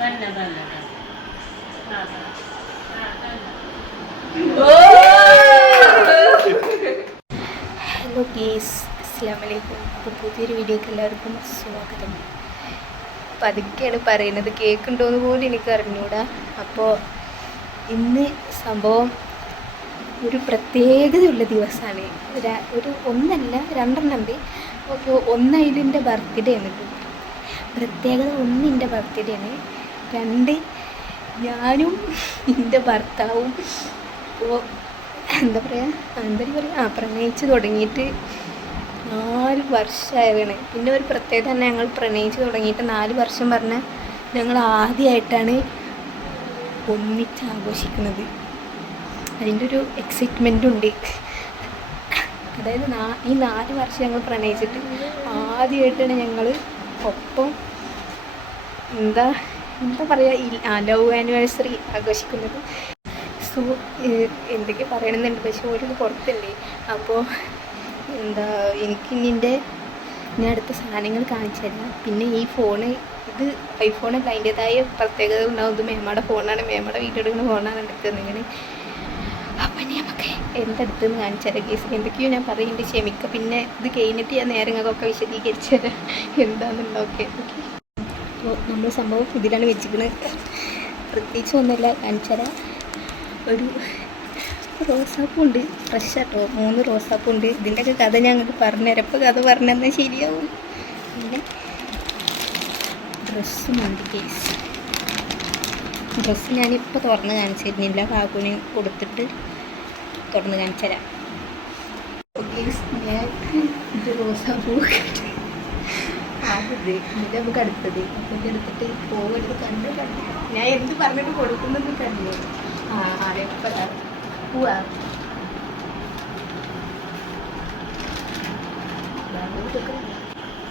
തന്നെ. ഹലോ ഗീസ് അസ്സാം വലൈക്കും അപ്പോൾ പുതിയൊരു വീഡിയോക്ക് എല്ലാവർക്കും സ്വാഗതം. പതുക്കെയാണ് പറയുന്നത്. കേൾക്കുണ്ടോ എന്ന് പോലും എനിക്ക് അറിഞ്ഞൂടാ. അപ്പോൾ ഇന്ന് സംഭവം ഒരു പ്രത്യേകതയുള്ള ദിവസമാണ്. ഒരു ഒന്നല്ല രണ്ടെണ്ണം ഉണ്ട്. ഓക്കെ ഒന്നതിന്റെ ബർത്ത്ഡേ ആണ് പ്രത്യേകത ഒന്ന് എന്റെ ബർത്ത്ഡേ ആണ്. രണ്ട് ഞാനും എന്റെ ഭർത്താവും എന്താ പറയുക എന്താ പറയുക ആ പ്രണയിച്ച് തുടങ്ങിയിട്ട് നാല് വർഷമായതാണ്. പിന്നെ ഒരു പ്രത്യേകത തന്നെ ഞങ്ങൾ പ്രണയിച്ച് തുടങ്ങിയിട്ട് നാല് വർഷം പറഞ്ഞാൽ ഞങ്ങൾ ആദ്യമായിട്ടാണ് ഒന്നിച്ച് ആഘോഷിക്കുന്നത്. അതിന്റെ ഒരു എക്സൈറ്റ്മെന്റ് ഉണ്ട്. അതായത് നാ- ഈ നാല് വർഷം ഞങ്ങൾ പ്രണയിച്ചിട്ട് ആദ്യമായിട്ടാണ് ഞങ്ങൾ ഒപ്പം എന്താ എന്താ പറയുക ലവ് ആനിവേഴ്സറി ആഘോഷിക്കുന്നത്. സോ എന്തൊക്കെ പറയണമെന്നുണ്ട് പക്ഷെ ഒരു പുറത്തല്ലേ. അപ്പോൾ എന്താ എനിക്ക് നിന്റെ ഞാൻ അടുത്ത സാധനങ്ങൾ കാണിച്ചു തരാം. പിന്നെ ഈ ഫോണ് ഇത് ഐഫോണല്ല അതിന്റെതായ പ്രത്യേകത ഉണ്ടാവും. ഇത് മേമയുടെ ഫോണാണ്. മേമയുടെ വീഡിയോ എടുക്കുന്ന ഫോണാണ് എടുക്കുന്നത് ഇങ്ങനെ. അപ്പം ഇനി നമുക്ക് എന്തെടുത്തെന്ന് കാണിച്ചു തരാം കേസ് എന്തൊക്കെയോ ഞാൻ പറയുന്നുണ്ട്. ക്ഷമിക്കുക പിന്നെ ഇത് കഴിഞ്ഞിട്ട് ഞാൻ നേരങ്ങൾക്കൊക്കെ വിശദീകരിച്ചു തരാം. എന്താണെന്നുള്ളതൊക്കെ ഓക്കെ. അപ്പോൾ നമ്മൾ സംഭവം ഇതിലാണ് വെച്ചിരിക്കുന്നത് പ്രത്യേകിച്ച് ഒന്നുമില്ല കാണിച്ചുതരാം ഒരു റോസാപ്പൂണ്ട് ഫ്രഷ് ആട്ടോ മൂന്ന് റോസാപ്പൂണ്ട്. ഇതിന്റെയൊക്കെ കഥ ഞങ്ങൾക്ക് പറഞ്ഞുതരാം. അപ്പോൾ കഥ പറഞ്ഞു തന്നാൽ ശരിയാവും പിന്നെ ഡ്രസ്സുമുണ്ട് കേസ് ഡ്രസ്സ് ഞാനിപ്പോൾ തുറന്ന് കാണിച്ചിരുന്നില്ല കാക്കുവിന് കൊടുത്തിട്ട് തുറന്ന് കാണിച്ചു തരാം. ഓക്കെ ഇത് റോസാപ്പൂ ഇത് നമുക്ക് അടുത്തത് അപ്പം ഇതെടുത്തിട്ട് പോവരുത്. കണ്ട് കണ്ടു ഞാൻ എന്ത് പറഞ്ഞിട്ട് കൊടുക്കുന്നെന്ന് കണ്ടു ആ അറിയപ്പെടാ പോവാ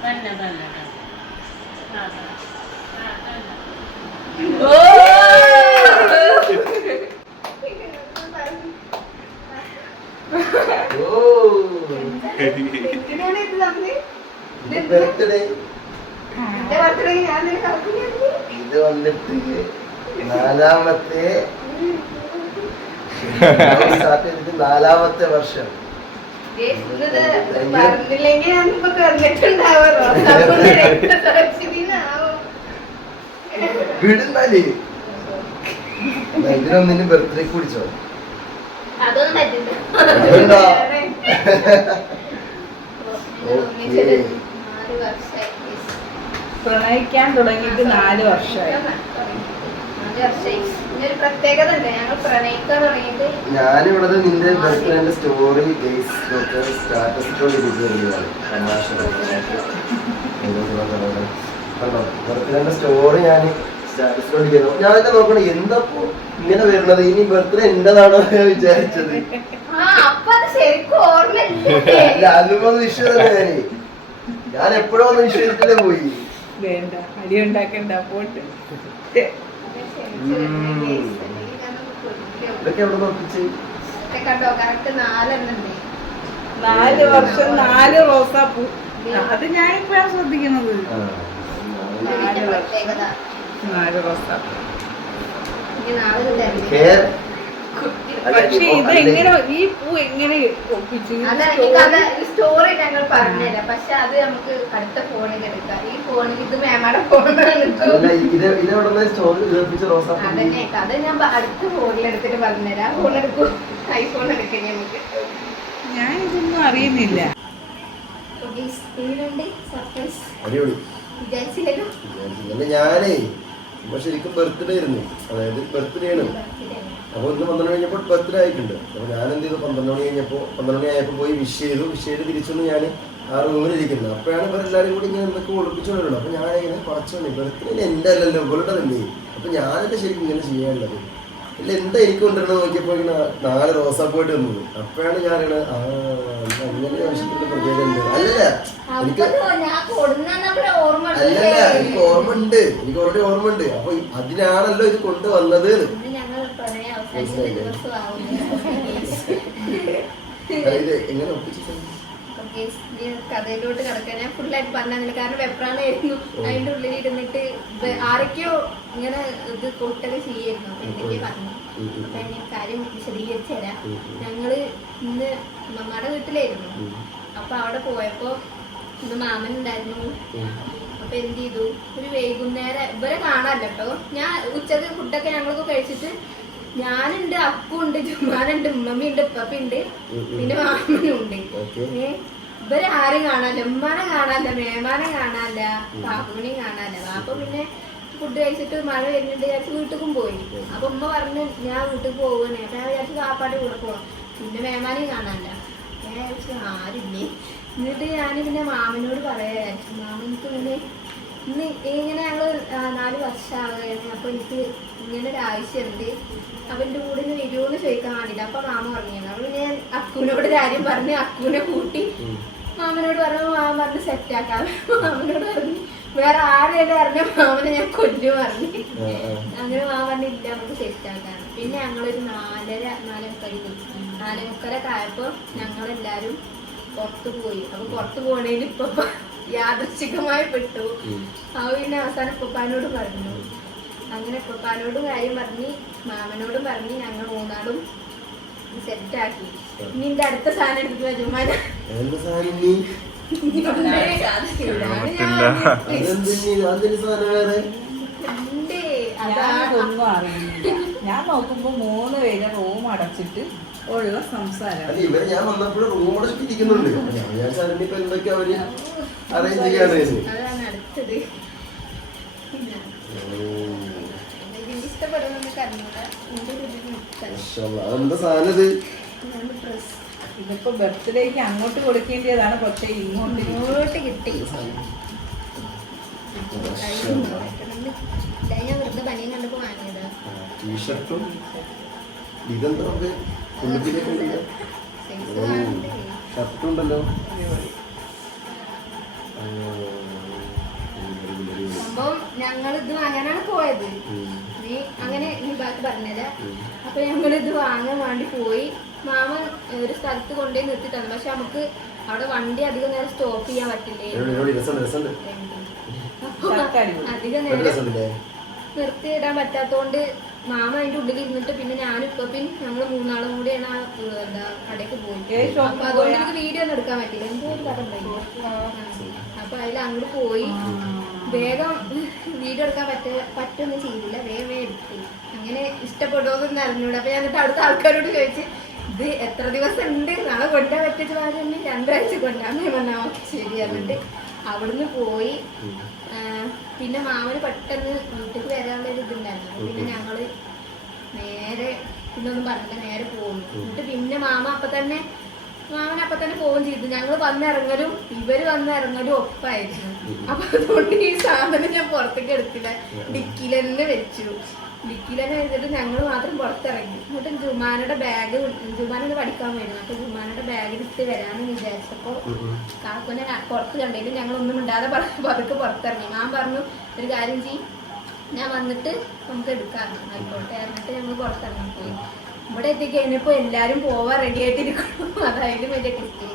തന്നെ തന്നെ ഓ ആ, ഓ? ബർത്ത്ഡേ ഇത് വന്നിട്ട് നാലാമത്തെ ചെയ്തിട്ട് നാലാമത്തെ വർഷം. വിടുന്നാലേ. ഇതിനൊന്നിന് ബർത്ത്ഡേ കുടിച്ചോ അതൊന്നും പറ്റില്ല. വേറെ. അപ്പോൾ ഇത് ഒന്നിച്ചൊരു നാല് വർഷമായി guys. പ്രണയിക്കാൻ തുടങ്ങിയിട്ട് നാല് വർഷമായി. ഞാനിവിടെ നിന്റെ ബർത്ത്ഡേന്റെ സ്റ്റോറി സ്റ്റാറ്റസ് കണ്ടോ? ബർത്ത്ഡേന്റെ സ്റ്റോറി ഞാൻ സ്റ്റാറ്റസ് ഇട്ടുകൊണ്ടിരിക്കുന്നു ഞാൻ ഇതൊക്കെ നോക്കണം എന്തപ്പോ ഇങ്ങനെ വരുന്നത്? ഇനി ബർത്ത്ഡേ എന്റേതാണോ ഞാൻ വിചാരിച്ചത്. അല്ല അതുപോലെ വിശ്വസ ഞാൻ ഞാൻ എപ്പോഴും ഒന്ന് വിശ്വസിച്ചിട്ടേ പോയി. വേണ്ട അടി ഉണ്ടാക്കണ്ട പോട്ട്. നാല് വർഷം നാല് റോസാപ്പൂ. അത് ഞാൻ ഇപ്പോഴാണ് ശ്രദ്ധിക്കുന്നത്. നാല് റോസാപ്പൂ. നാളെ പക്ഷെ ഇത് എങ്ങനെ ഈ പൂ എങ്ങനെ ഒപ്പിച്ചു? അതാ സ്റ്റോറി ഞങ്ങൾ പറഞ്ഞുതരാം പക്ഷെ അത് നമുക്ക് അടുത്ത ഫോണിൽ എടുക്കാം. ഈ ഫോണിൽ ഇത് മേമയുടെ ഫോണാണ് അല്ല, ഇത് ഇത് എവിടെ സ്റ്റോറി ചേർപ്പിച്ച റോസാ അതന്നെ കഥ ഞാൻ അടുത്ത ഫോണിൽ എടുത്തിട്ട് പറഞ്ഞുതരാം ഫോൺ എടുക്കും. ഐഫോൺ എടുക്കാം നമുക്ക്. ഞാൻ ഇതൊന്നും അറിയുന്നില്ല സർപ്രൈസ് വിചാരിച്ചില്ലല്ലോ. ഞാനേ ഇപ്പൊ ശരിക്കും ബർത്ത്ഡേ ആയിരുന്നു. അതായത് ബർത്ത്ഡേ ആണ്. അപ്പൊ ഇന്ന് പന്ത്രണ്ട് കഴിഞ്ഞപ്പോൾ ബർത്ത്ഡേ ആയിട്ടുണ്ട്. അപ്പൊ ഞാൻ എന്ത് ചെയ്തു? പന്ത്രണ്ട് മണി കഴിഞ്ഞപ്പോ പന്ത്രണ്ട് മണി ആയപ്പോ പോയി വിഷ് ചെയ്തു. വിഷ് ചെയ്ത് തിരിച്ചൊന്ന് ഞാൻ ആ റൂമിൽ ഇരിക്കുന്നത് അപ്പോഴാണ് എല്ലാവരും കൂടി ഇങ്ങനെ എന്തൊക്കെ ഒളിപ്പിച്ചുകൊണ്ടുള്ളത് അപ്പൊ ഞാൻ ഇങ്ങനെ കുറച്ചു ബർത്ത്ഡേ എന്റെ അല്ലല്ലോ ഇവളുടെ തന്നെ അപ്പൊ ഞാനെന്താ ശരിക്കും ഇങ്ങനെ ചെയ്യാനുള്ളത്? ഇല്ല എന്താ എനിക്ക് കൊണ്ടുവരണം നോക്കിയപ്പോ ഇങ്ങനെ നാല് റോസാപ്പോയിട്ട് വന്നത്. അപ്പോഴാണ് ഞാൻ ആ അങ്ങനെ ആവശ്യത്തിന്റെ പ്രത്യേകത ഉണ്ട്. അല്ലല്ല എനിക്ക് ഓർമ്മ അല്ലല്ല എനിക്ക് ഓർമ്മ ഉണ്ട് എനിക്ക് ഓൾറെഡി ഓർമ്മ ഉണ്ട് അപ്പൊ അതിനാണല്ലോ ഇത് കൊണ്ടുവന്നത്. ഇത് എങ്ങനെ ഒപ്പിച്ചു കഥയിലോട്ട് കിടക്കാൻ ഞാൻ ഫുള്ളായിട്ട് പറഞ്ഞില്ല കാരണം വെപ്രാണായിരുന്നു അതിന്റെ ഉള്ളിൽ ഇരുന്നിട്ട് ആരൊക്കെയോ ഇങ്ങനെ ഇത് കൊട്ടൊക്കെ ചെയ്യായിരുന്നു എന്തൊക്കെയോ പറഞ്ഞു. അപ്പൊ ഞാൻ കാര്യം വിശദീകരിച്ചു തരാം. ഞങ്ങൾ ഇന്ന് മമ്മയുടെ വീട്ടിലായിരുന്നു. അപ്പൊ അവിടെ പോയപ്പോ ഇന്ന് മാമൻ ഉണ്ടായിരുന്നു. അപ്പൊ എന്ത് ചെയ്തു? ഒരു വൈകുന്നേരം ഇവരെ കാണാല്ലോ കേട്ടോ ഞാൻ ഉച്ചയ്ക്ക് ഫുഡൊക്കെ ഞങ്ങളൊക്കെ കഴിച്ചിട്ട് ഞാനുണ്ട് അപ്പുണ്ട് ജുമാനുണ്ട് ഉമ്മമ്മയുണ്ട് ഉപ്പപ്പയുണ്ട്. പിന്നെ മാമനും ഉണ്ട്. ഇവരാരും കാണാല്ല ഇവരെ ആരും കാണാനില്ല. ഉമ്മാനെ കാണാല്ല മേമാനെ കാണാല്ല പാപ്പുവിനെയും കാണാല്ല പാപ്പ പിന്നെ ഫുഡ് കഴിച്ചിട്ട് മഴ വരുന്നുണ്ട് വിചാരിച്ച് വീട്ടിലും പോയി. അപ്പൊ ഉമ്മ പറഞ്ഞു ഞാൻ വീട്ടിൽ പോവുകയാണ്. അപ്പൊ ഞാൻ വിചാരിച്ചു കാപ്പാട്ട് കൂടെ പോവാം. പിന്നെ മേമാനെ കാണാനല്ല. ഞാൻ വിചാരിച്ചു ആരില്ലേ? എന്നിട്ട് ഞാൻ പിന്നെ മാമനോട് പറയാ മാമനിക്ക് ഇങ്ങനെ ഇന്ന് ഇങ്ങനെ ഞങ്ങൾ നാല് വർഷമാവുകയാണ് അപ്പൊ എനിക്ക് ഇങ്ങനെ ഒരു ആവശ്യമുണ്ട്. അപ്പൊ കൂടെ ഇന്ന് വരുമോന്ന് ചോദിക്കാൻ വേണ്ടിട്ട് അപ്പൊ മാമ പറഞ്ഞു അപ്പൊ ഞാൻ അക്കുവിനോട് കാര്യം പറഞ്ഞ്. അക്കുവിനെ കൂട്ടി. മാമനോട് പറഞ്ഞു മാമൻ പറഞ്ഞ് സെറ്റ് ആക്കാം. മാമനോട് പറഞ്ഞു വേറെ ആരെയും അറിഞ്ഞ മാമനെ ഞാൻ കൊല്ലു പറഞ്ഞു. അങ്ങനെ മാമ ഇല്ല നമുക്ക് സെറ്റ് ആക്കാൻ പിന്നെ ഞങ്ങളൊരു നാലര നാലമുക്കാലിക്ക് നാലേമുക്കാലൊക്കെ ആയപ്പോ ഞങ്ങളെല്ലാരും പുറത്തു പോയി. അപ്പൊ പുറത്തു പോണേന് ഇപ്പൊ യാദൃശികമായി പെട്ടു. അവ പിന്നെ അവസാനം ഉപ്പപ്പാനോട് പറഞ്ഞു. അങ്ങനെ ഉപ്പപ്പാനോടും കാര്യം പറഞ്ഞ് മാമനോടും പറഞ്ഞ് ഞങ്ങൾ മൂന്നാളും സെറ്റാക്കി. ഇനി അടുത്ത സാധനം എടുത്ത് വരുമാന എന്ത് ഞാൻ നോക്കുമ്പോ മൂന്ന് പേര് റൂം അടച്ചിട്ട് ഉള്ള സംസാരം ഇവർ ഞാൻ വന്നപ്പോഴും റൂമോടെ ഇരിക്കുന്നുണ്ട് അപ്പൊ ഞാൻ ഇപ്പൊ എന്തൊക്കെ അവർ അറേഞ്ച്. മാഷാ അല്ലാ. അതെന്താ സാധനം ഇത്. ഇതിപ്പോ ബർത്ത്ഡേക്ക് അങ്ങോട്ട് കൊടുക്കേണ്ടതാണ് പക്ഷെ ഇങ്ങോട്ട് ഇങ്ങോട്ട് കിട്ടി. ഞാൻ വെറുതെ പനിയും കണ്ടപ്പോ വാങ്ങിയതാ. ടീഷർട്ടും ഇതെന്താ അടിപൊളി. സംഭവം ഞങ്ങൾ ഇത് വാങ്ങാനാണ് പോയത്. നീ അങ്ങനെ നീ ബാക്കി പറഞ്ഞുതരാം ഉം. അപ്പൊ ഞങ്ങൾ ഇത് വാങ്ങാൻ വേണ്ടി പോയി. മാമൻ ഒരു സ്ഥലത്ത് കൊണ്ടേ നിർത്തി തന്നു പക്ഷെ നമുക്ക് അവിടെ വണ്ടി അധികം നേരം സ്റ്റോപ്പ് ചെയ്യാൻ പറ്റില്ലേ. അധികം നേരം നിർത്തിയിടാൻ പറ്റാത്തോണ്ട് മാമ അതിന്റെ ഉള്ളിൽ ഇരുന്നിട്ട് പിന്നെ ഞാനും ഇപ്പൊ പിന്നെ ഞങ്ങൾ മൂന്നാളും കൂടിയാണ് ആ എന്താ കടയ്ക്ക് പോയിട്ട് അപ്പൊ അതുകൊണ്ട്? എനിക്ക് വീഡിയോ ഒന്നും എടുക്കാൻ പറ്റില്ല എന്തോ ഒരു കഥ അപ്പൊ അതിൽ അങ്ങോട്ട് പോയി. വേഗം വീഡിയോ എടുക്കാൻ പറ്റ പറ്റൊന്നും ചെയ്തില്ല. വേഗം വേഗം എടുത്തു. അങ്ങനെ ഇഷ്ടപ്പെടുമോന്നൊന്നും അറിഞ്ഞൂടെ. അപ്പൊ ഞാൻ എന്നിട്ട് അടുത്ത ആൾക്കാരോട് ചോദിച്ച് ഇത് എത്ര ദിവസം ഉണ്ട് നാളെ കൊണ്ടാൻ പറ്റിച്ച് പറഞ്ഞു രണ്ടാഴ്ച കൊണ്ടാൻ പറഞ്ഞാൽ ഓക്കെ ശരി അവിടുന്ന് പോയി. പിന്നെ മാമന് പെട്ടെന്ന് വീട്ടിൽ വരാനുള്ള ഒരു ഇതുണ്ടായിരുന്നു. പിന്നെ ഞങ്ങൾ നേരെ പിന്നെ ഒന്നും പറഞ്ഞില്ല നേരെ പോകുന്നു എന്നിട്ട് പിന്നെ മാമ അപ്പൊ തന്നെ മാമൻ അപ്പൊ തന്നെ പോവുകയും ചെയ്തു. ഞങ്ങൾ വന്നിറങ്ങലും ഇവർ വന്നിറങ്ങലും ഒപ്പായിരുന്നു. അപ്പൊ അതുകൊണ്ട് ഈ സാധനം ഞാൻ പുറത്തേക്ക് എടുത്തില്ല. ഡിക്കിയിൽ തന്നെ വെച്ചു. ഡിക്കിയിൽ തന്നെ ഞങ്ങൾ മാത്രം പുറത്തിറങ്ങി. എന്നിട്ട് ജുമാനയുടെ ബാഗ് ജുമാനൊന്ന് പഠിക്കാൻ വരുന്നു അപ്പൊ ജുമാനയുടെ ബാഗ് ഇട്ട് വരാമെന്ന് വിചാരിച്ചപ്പോ കാക്കുനെ പുറത്ത് കണ്ടിട്ട് ഞങ്ങൾ ഒന്നും ഇണ്ടാതെ പുറത്ത് പുറത്തിറങ്ങി. ഞാൻ പറഞ്ഞു ഒരു കാര്യം ചെയ്യും. ഞാൻ വന്നിട്ട് നമുക്ക് എടുക്കാം. ആയിക്കോട്ടെ എന്നിട്ട് ഞങ്ങൾ പുറത്തിറങ്ങി പോയി. ഇവിടെ എത്തിക്കഴിഞ്ഞപ്പോ എല്ലാരും പോവാൻ റെഡി ആയിട്ടിരിക്കണം അതായാലും വലിയ കിട്ടി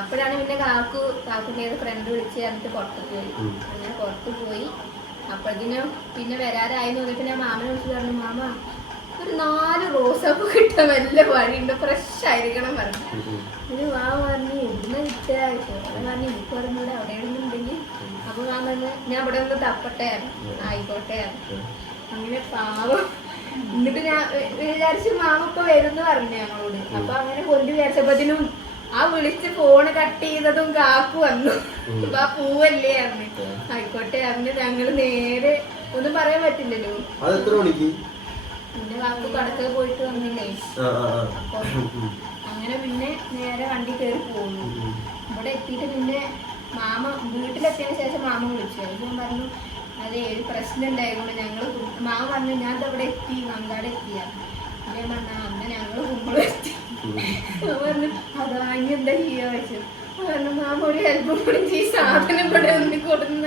അപ്പോഴാണ് പിന്നെ കാക്കു കാക്കുന്റെ ഫ്രണ്ട് വിളിച്ച് എന്നിട്ട് പുറത്ത് പോയി. അങ്ങനെ പുറത്ത് പോയി. അപ്പോഴത്തേനും പിന്നെ വരാറായി നോക്കിയപ്പോ ഞാൻ മാമനെ വിളിച്ചു പറഞ്ഞു മാമ ഒരു നാല് റോസപ്പ് കിട്ടാൻ വല്ല വഴിയുണ്ട് ഫ്രഷ് ആയിരിക്കണം പറഞ്ഞു. ഉം. വാ പറഞ്ഞു എവിടുന്ന് കിട്ടുക? പറഞ്ഞു എനിക്ക് പറഞ്ഞൂടെ അവിടെ ഉണ്ടെങ്കിൽ. അപ്പൊ പറഞ്ഞു ഞാൻ ഇവിടെ ഒന്ന് തപ്പട്ടെ ആയിക്കോട്ടെ അങ്ങനെ പാവം. എന്നിട്ട് ഞാൻ വിചാരിച്ചു മാമ ഇപ്പൊ വരുന്ന് പറഞ്ഞു ഞങ്ങളോട്. അപ്പൊ അങ്ങനെ കൊണ്ടു വിചാരിച്ചപ്പോത്തിനും ആ വിളിച്ച് ഫോണ് കട്ട് ചെയ്തതും കാക്കു വന്നു. അപ്പൊ ആ പൂവല്ലേ അറിഞ്ഞു ആയിക്കോട്ടെ അറിഞ്ഞ് ഞങ്ങൾ നേരെ ഒന്നും പറയാൻ പറ്റില്ലല്ലോ. അത് എത്ര മണിക്ക്? പിന്നെ കാക്കു കടക്കൽ പോയിട്ട് വന്നില്ലേ. അങ്ങനെ പിന്നെ നേരെ വണ്ടി കയറി പോന്നു. ഇവിടെ എത്തിയിട്ട് പിന്നെ മാമ വീട്ടിലെത്തിയതിനു ശേഷം മാമ വിളിച്ചു. അതിന് പറഞ്ഞു അതെ ഒരു പ്രശ്നം ഉണ്ടായിരുന്നു ഞങ്ങൾ മാമ പറഞ്ഞു ഞാൻ അവിടെ എത്തി മങ്കാട് എത്തിയ. ഞാൻ പറഞ്ഞു "ആ, അന്ന് ഞങ്ങൾ കുമ്പളം എത്തി പറഞ്ഞു അതാ ഇനി എന്താ ചെയ്യാ വെച്ചു? പറഞ്ഞു മാമ ഒരു ഹെൽപ്പ് കൂടി ഈ സാധനം ഇവിടെ ഒന്ന് കൊടുന്ന.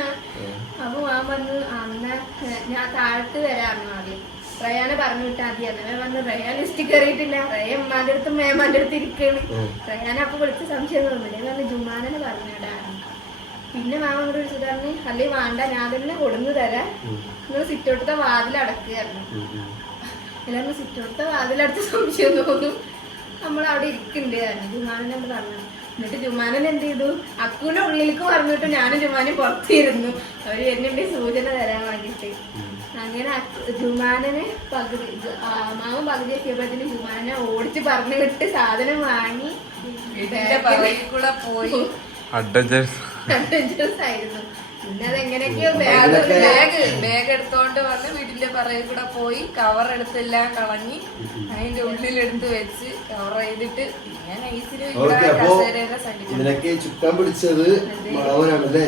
അപ്പൊ മാമ പറഞ്ഞു അന്ന് ഞാൻ താഴത്ത് വരാറുണ്ട് ആദ്യം. റയാനെ പറഞ്ഞു വിട്ടാൽ മതി. അങ്ങനെ പറഞ്ഞു റയാൻ ലിസ്റ്റ് കയറിയിട്ടില്ല റയ ഉമ്മാന്റെ അടുത്തും മേമാന്റെ അടുത്ത് ഇരിക്കാണ്. ഉം. റയാൻ അപ്പൊ വിളിച്ച് സംശയം തോന്നില്ല പറഞ്ഞു ജുമാനെ പറഞ്ഞിടാ പിന്നെ മാമ അങ്ങോട്ട് വിളിച്ചിട്ട് പറഞ്ഞു അല്ലേ വേണ്ട ഞാൻ തന്നെ കൊടുന്നു തരാം. നിങ്ങൾ സിറ്റോട്ടത്തെ വാതിൽ അടക്കുകയായിരുന്നു. എല്ലാവരും സിറ്റോട്ടത്തെ വാതിലടച്ച് സംശയം തോന്നും നമ്മൾ അവിടെ ഇരിക്കുന്നുണ്ട് കാരണം ജുമാനോട് പറഞ്ഞു. എന്നിട്ട് ജുമാനൻ എന്ത് ചെയ്തു? അക്കുവിന്റെ ഉള്ളിലേക്ക് പറഞ്ഞിട്ട് ഞാനും ജുമാനും പുറത്തിരുന്നു. അവർ എന്നെ സൂചന തരാൻ വേണ്ടിട്ട് അങ്ങനെ ജുമാനന് പകുതി മാവ് മാമൻ പകുതി എത്തിയപ്പോഴത്തേന് ജുമാനെ ഓടിച്ച് പറഞ്ഞു വിട്ട് സാധനം വാങ്ങി. പോയി. അഡ്വഞ്ചേഴ്സ് ആയിരുന്നു. ബാഗ് ബാഗ് എടുത്തോണ്ട് വന്ന് വീടിന്റെ പറയിൽ കൂടെ പോയി കവർ എടുത്തെല്ലാം കളഞ്ഞി അതിന്റെ ഉള്ളിലെടുത്ത് വെച്ച് കവർ ചെയ്തിട്ട് ഇതിനൊക്കെ ചുക്കാൻ പിടിച്ചത് മാവനാണല്ലേ?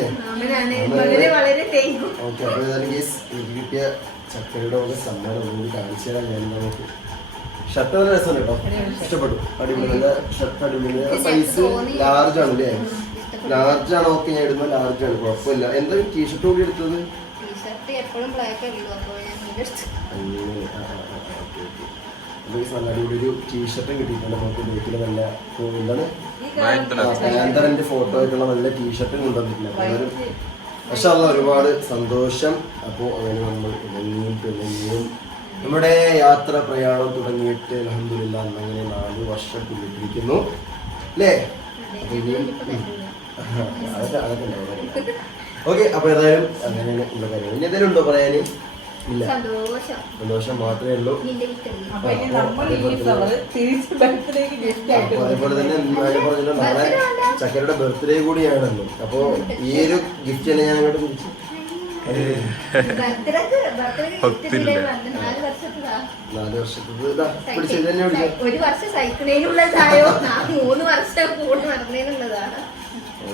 ഓക്കെ അപ്പൊ ഏതായാലും കേസ് കിട്ടിയ ചക്കരയുടെ ഒക്കെ സമ്മാനം ഒന്നുകൂടി കാണിച്ചു തരാം ഞാൻ നമുക്ക് ഷർട്ട് നല്ല രസമാണ് കേട്ടോ. ഇഷ്ടപ്പെട്ടു. അടിപൊളി നല്ല ഷർട്ട് അടിപൊളി. സൈസ് ലാർജ് ആണ് അല്ലേ ലാർജ് ആണ് ഓക്കെ ഞാൻ ഇടുന്നത്? ലാർജ് ആണ്. കുഴപ്പമില്ല. എന്തായാലും ടീഷർട്ട് കൂടി എടുത്തത്? ഒരു ടീഷർട്ടും കിട്ടിയിട്ടുണ്ട്. നമുക്ക് വീട്ടിൽ നല്ല എന്താണ്? പാന്തറിന്റെ ഫോട്ടോ ആയിട്ടുള്ള നല്ല ടീഷർട്ടും കൊണ്ടുവന്നിട്ടുണ്ട്. പക്ഷെ അത് ഒരുപാട് സന്തോഷം. അപ്പോൾ അങ്ങനെ നമ്മൾ ഇണങ്ങിയും പിണങ്ങിയും നമ്മുടെ യാത്ര പ്രയാണം തുടങ്ങിയിട്ട് അലഹമില്ല അങ്ങനെ നാല് വർഷം പിന്നിട്ടിരിക്കുന്നു അല്ലേ? അപ്പൊ ഇനിയും അതൊക്കെ അതൊക്കെ ഉണ്ടാവും ഓക്കെ അപ്പൊ ഏതായാലും അങ്ങനെ ഉള്ള കാര്യം ഇനി എന്തെങ്കിലും ഉണ്ടോ പറയാന്? ഇല്ല. സന്തോഷം. സന്തോഷം മാത്രമേ ഉള്ളൂ. അതേപോലെ തന്നെ നാളെ പറഞ്ഞല്ലോ നാളെ ചക്കരയുടെ ബർത്ത്ഡേ കൂടിയാണല്ലോ അപ്പൊ ഈ ഒരു ഗിഫ്റ്റ് തന്നെ ഞാൻ അങ്ങോട്ട് ഒത്തില്ല. നാല് വർഷത്തതാ. പിടിച്ചത് തന്നെ ഒരു വർഷം സൈക്കിളിനുള്ളതായോ? മൂന്ന് വർഷം കൂടെ നടന്നതിനുള്ളതാണ്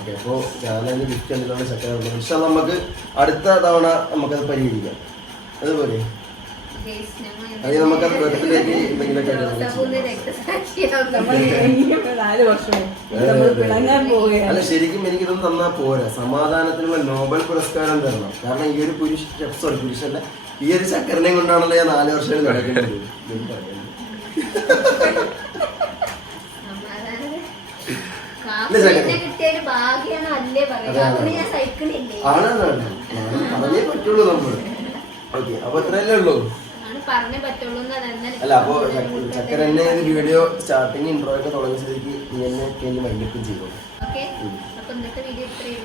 ഓക്കെ അപ്പോൾ ഞാൻ അതിന്റെ ഗിഫ്റ്റ് എന്തിനാണ് സെറ്റ് വന്നത് പക്ഷെ നമുക്ക് അടുത്ത തവണ നമുക്കത് പരിഹരിക്കാം. അതുപോലെ. അത് നമുക്ക് ബർത്ത്ഡേക്ക് എന്തെങ്കിലുമൊക്കെ അല്ല ശരിക്കും എനിക്കിതൊന്നും തന്നാൽ പോരാ. സമാധാനത്തിനുള്ള നോബൽ പുരസ്കാരം തരണം. കാരണം ഈ ഒരു പുരുഷ സോറി പുരുഷല്ല ഈ ഒരു ചക്കരനെ കൊണ്ടാണല്ലോ ഞാൻ നാല് വർഷം നടക്കുന്നത് ഇതൊന്നും പറയാനില്ല. ഇല്ല, ചക്കര. കിട്ടിയൊരു ഭാഗ്യാണ് അല്ലേ പറയാ അതെ, അതെ. അതിന് ഞാൻ സൈക്കിളില്ലേ ആണാണ് പറഞ്ഞേ പറ്റുള്ളൂ നമ്മൾ ഓക്കെ അപ്പൊ ഇത്രയല്ലേ ഉള്ളൂ? അല്ല അപ്പൊ ചക്കര എന്നെ വീഡിയോ സ്റ്റാർട്ടിങ് ഇൻട്രോ ഒക്കെ തുടങ്ങിയ സ്ഥിതിക്ക് നീ എന്നെ മൈൻഡപ്പും ചെയ്തു ഓക്കെ. അപ്പൊ ഇന്നത്തെ വീഡിയോ ഇത്രയേ